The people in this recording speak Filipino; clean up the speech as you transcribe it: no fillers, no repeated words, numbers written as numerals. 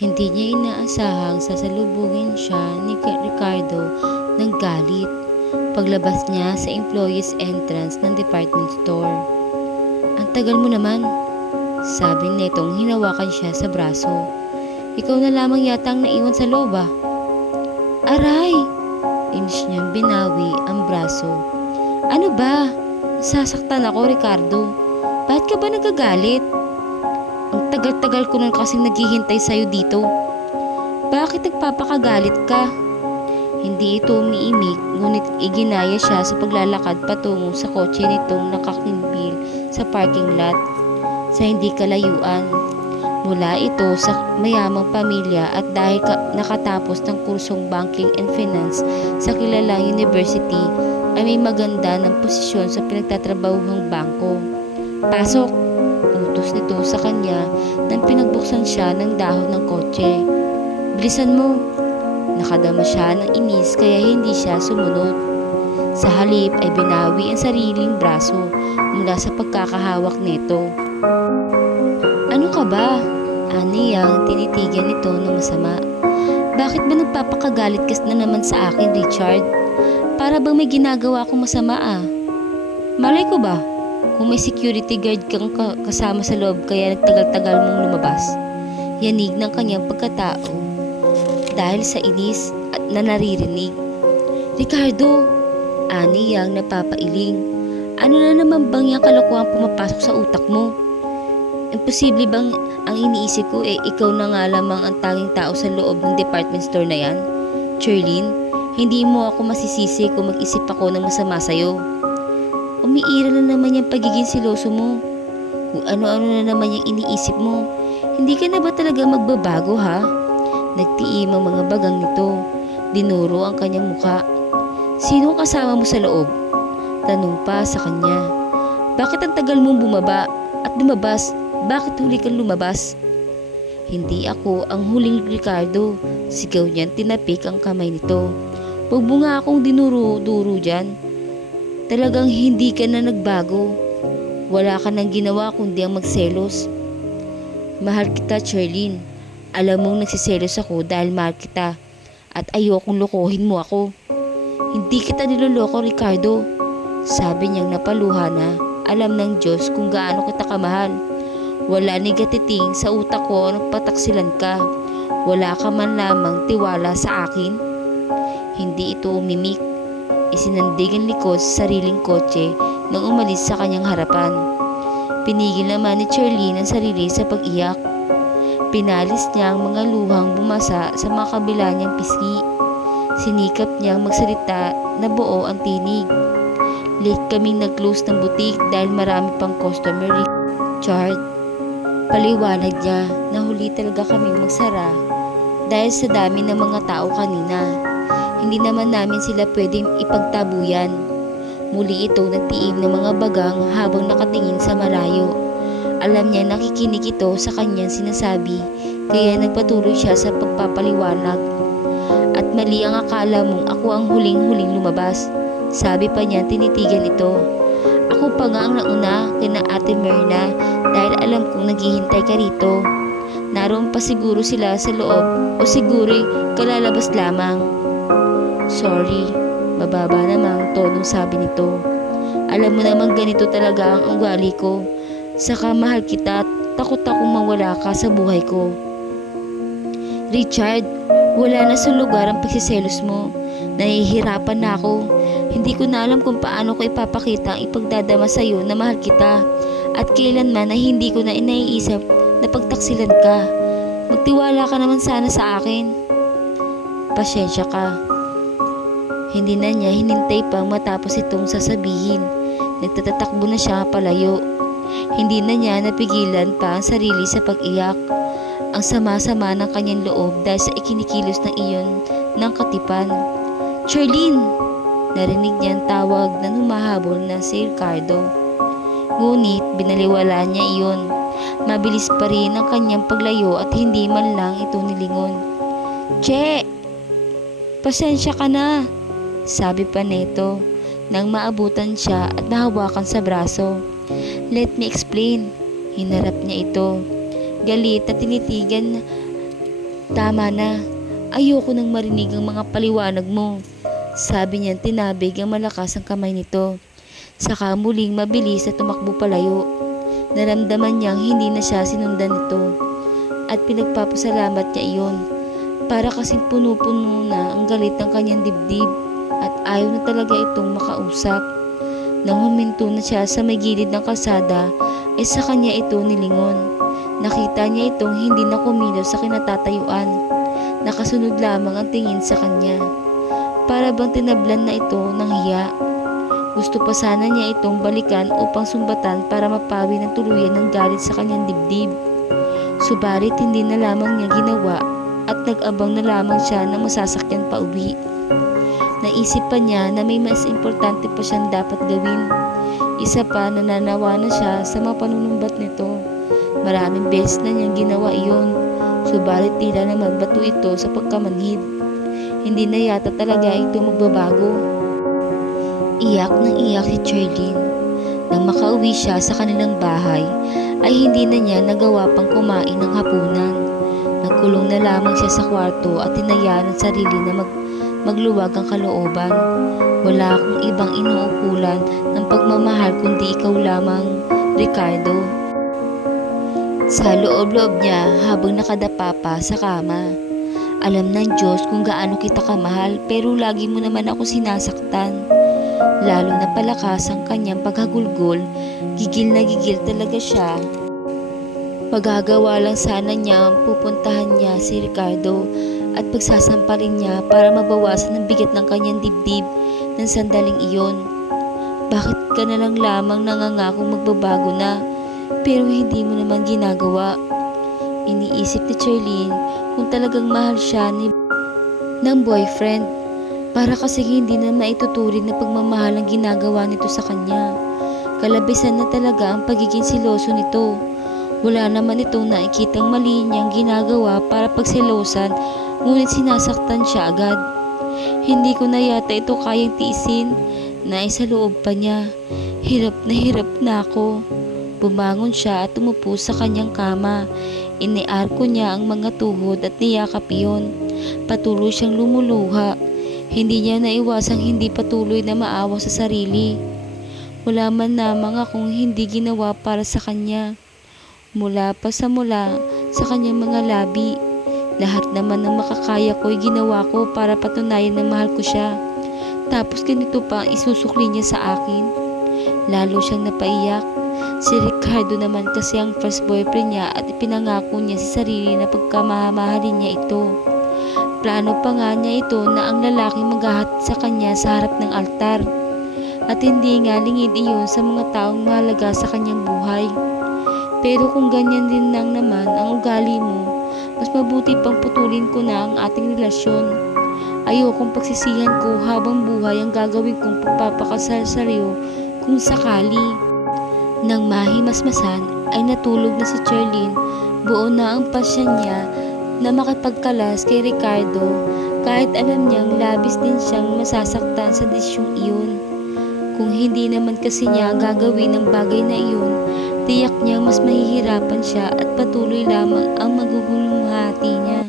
Hindi niya inaasahang sasalubungin siya ni Ricardo ng galit paglabas niya sa employees entrance ng department store. "Ang tagal mo naman," sabi nitong hinawakan siya sa braso. "Ikaw na lamang yata ang naiwan sa loob ah." "Aray!" Inis niyang binawi ang braso. "Ano ba? Sasaktan ako, Ricardo. Bakit ka ba nagagalit? Ang tagal-tagal ko nun kasing naghihintay sa'yo dito. Bakit nagpapakagalit ka?" Hindi ito umiimik, ngunit iginaya siya sa paglalakad patungo sa kotse nitong nakakimbil sa parking lot sa hindi kalayuan. Mula ito sa mayamang pamilya at dahil nakatapos ng kursong Banking and Finance sa kilalang university ay may maganda ng posisyon sa pinagtatrabahuhang bangko. "Pasok!" Utos nito sa kanya nang pinagbuksan siya ng dahon ng kotse. "Bilisan mo!" Nakadama siya ng inis kaya hindi siya sumunod. Sa halip ay binawi ang sariling braso mula sa pagkakahawak nito. "Ano ka ba?" Aniyang tinitigan nito ng masama. "Bakit ba nagpapakagalit ka na naman sa akin, Richard? Para bang may ginagawa akong masama ah. Malay ko ba kung may security guard kang kasama sa loob kaya nagtagal-tagal mong lumabas?" Yanig ng kanyang pagkatao dahil sa inis at naririnig. "Ricardo!" Aniyang napapailing. "Ano na naman bang yung kalokohang pumapasok sa utak mo? Imposible bang ang iniisip ko ikaw na nga lamang ang tanging tao sa loob ng department store na yan? Charlene, hindi mo ako masisisi kung mag-isip ako ng masama sa'yo. Umiiral na naman yung pagiging siloso mo. Kung ano-ano na naman yung iniisip mo. Hindi ka na ba talaga magbabago ha?" Nagtiim ang mga bagang nito. Dinuro ang kanyang muka. "Sino kasama mo sa loob?" Tanong pa sa kanya. "Bakit ang tagal mong bumaba at lumabas? Bakit huli kang lumabas?" "Hindi ako ang huling, Ricardo." Sigaw niyan, tinapik ang kamay nito. "Huwag mo nga akong dinuro-duro dyan. Talagang hindi ka na nagbago. Wala ka nang ginawa kundi ang magselos. Mahal kita, Charlene. Alam mong nagsiselos ako dahil mahal kita at ayokong lokohin mo ako." "Hindi kita niloloko, Ricardo." Sabi niyang napaluha na. Alam ng Diyos kung gaano kita kamahal. Wala ni gatiting sa utak ko nagpataksilan ka. Wala ka man lamang tiwala sa akin. Hindi ito umimik. Isinandig ang likod sa sariling kotse nang umalis sa kanyang harapan. Pinigil naman ni Charlene ang sarili sa pag-iyak. Pinalis niya ang mga luhang bumasa sa mga kabila niyang pisngi. Sinikap niyang magsalita na buo ang tinig. "Late kaming nag-close ng butik dahil marami pang customer, Richard." Paliwanag niya na huli talaga kaming magsara dahil sa dami ng mga tao kanina. Hindi naman namin sila pwedeng ipagtabuyan. Muli ito nagtiim ng mga bagang habang nakatingin sa malayo. Alam niya nakikinig ito sa kanyang sinasabi kaya nagpatuloy siya sa pagpapaliwanag. "At mali ang akala mong ako ang huling-huling lumabas." Sabi pa niya tinitigan ito. "Ako pa nga ang nauna kina Ate Myrna dahil alam kong naghihintay ka rito. Naroon pa siguro sila sa loob o siguro'y kalalabas lamang." "Sorry," mababa namang tonong sabi nito. "Alam mo naman ganito talaga ang ugali ko. Saka mahal kita at takot akong mawala ka sa buhay ko." "Richard, wala na sa lugar ang pagsiselos mo. Nahihirapan na ako. Hindi ko na alam kung paano ko ipapakita ang ipagdadama sa iyo na mahal kita at kailanman na hindi ko na inaiisip na pagtaksilan ka. Magtiwala ka naman sana sa akin." "Pasensya ka." Hindi na niya hinintay pang matapos itong sasabihin. Nagtatatakbo na siya palayo. Hindi na niya napigilan pa ang sarili sa pag-iyak. Ang sama-sama ng kanyang loob dahil sa ikinikilos ng iyon ng katipan. "Charlene!" Narinig niya ang tawag na humahabol na si Ricardo. Ngunit binaliwala niya iyon. Mabilis pa rin ang kanyang paglayo at hindi man lang ito nilingon. "Che! Pasensya ka na," sabi pa nito nang maabutan siya at nahawakan sa braso. "Let me explain." Hinarap niya ito. Galit na tinitigan Tama na, ayoko nang marinig ang mga paliwanag mo. Sabi niya tinabig ang malakas ang kamay nito. Saka muling mabilis na tumakbo palayo. Naramdaman niyang hindi na siya sinundan nito. At pinagpapasalamat niya iyon. Para kasing puno-puno na ang galit ng kanyang dibdib. At ayaw na talaga itong makausap. Nang huminto na siya sa may gilid ng kalsada, ay sa kanya ito nilingon. Nakita niya itong hindi na kumilos sa kinatatayuan. Nakasunod lamang ang tingin sa kanya. Para bang tinablan na ito ng hiya. Gusto pa sana niya itong balikan upang sumbatan para mapawi ng tuluyan ng galit sa kanyang dibdib. Subalit hindi na lamang niya ginawa at nag-abang na lamang siya ng masasakyan pa uwi. Naisip pa niya na may mas importante pa siyang dapat gawin. Isa pa, nananawa na siya sa mga panunumbat nito. Maraming beses na niyang ginawa iyon, subalit tila naman bato ito sa pagkamanhid. Hindi na yata talaga ito magbabago. Iyak ng iyak si Charlene. Nang makauwi siya sa kanilang bahay, ay hindi na niya nagawa pang kumain ng hapunan. Nagkulong na lamang siya sa kwarto at tinayaan ang sarili na magluwag ang kalooban. Wala akong ibang inuukulan ng pagmamahal kundi ikaw lamang, Ricardo. Sa loob-loob niya habang nakadapa pa sa kama. Alam ng Diyos kung gaano kita kamahal pero lagi mo naman ako sinasaktan. Lalo na palakas ang kanyang paghagulgol, gigil na gigil talaga siya. Magagawa lang sana niya pupuntahan niya si Ricardo at pagsasampalin niya para mabawasan ang bigat ng kanyang dibdib ng sandaling iyon. Bakit ka na lang lamang nangangakong magbabago na pero hindi mo naman ginagawa? Iniisip ni Charlene kung talagang mahal siya ng boyfriend para kasi hindi na maituturing na pagmamahal ang ginagawa nito sa kanya. Kalabisan na talaga ang pagiging siloso nito. Wala naman itong nakikitang mali niyang ginagawa para pagsilosan, ngunit sinasaktan siya agad. Hindi ko na yata ito kayang tiisin, na sa loob pa niya. Hirap na ako. Bumangon siya at umupo sa kanyang kama. Iniarko niya ang mga tuhod at niyakap iyon. Patuloy siyang lumuluha. Hindi niya naiwasang hindi patuloy na maawa sa sarili. Wala man lamang akong hindi ginawa para sa kanya. Mula sa kanyang mga labi. Lahat naman ng makakaya ko'y ginawa ko para patunayan na mahal ko siya. Tapos ganito pa ang isusukli niya sa akin. Lalo siyang napaiyak. Si Ricardo naman kasi ang first boyfriend niya at ipinangako niya sa sarili na pagkamamahalin niya ito. Plano pa nga niya ito na ang lalaking maghahatid sa kanya sa harap ng altar. At hindi nga lingid iyon sa mga taong mahalaga sa kanyang buhay. Pero kung ganyan din lang naman ang ugali mo, mas mabuti pang putulin ko na ang ating relasyon. Ayokong pagsisihan ko habang buhay ang gagawin kong pagpapakasal sa iyo kung sakali. Nang mahimasmasan ay natulog na si Charlene. Buo na ang pasya niya na makipagkalas kay Ricardo kahit alam niyang labis din siyang masasaktan sa desisyong iyon. Kung hindi naman kasi niya gagawin ang bagay na iyon, tiyak niya mas mahihirapan siya at patuloy lamang ang magugulong hati niya.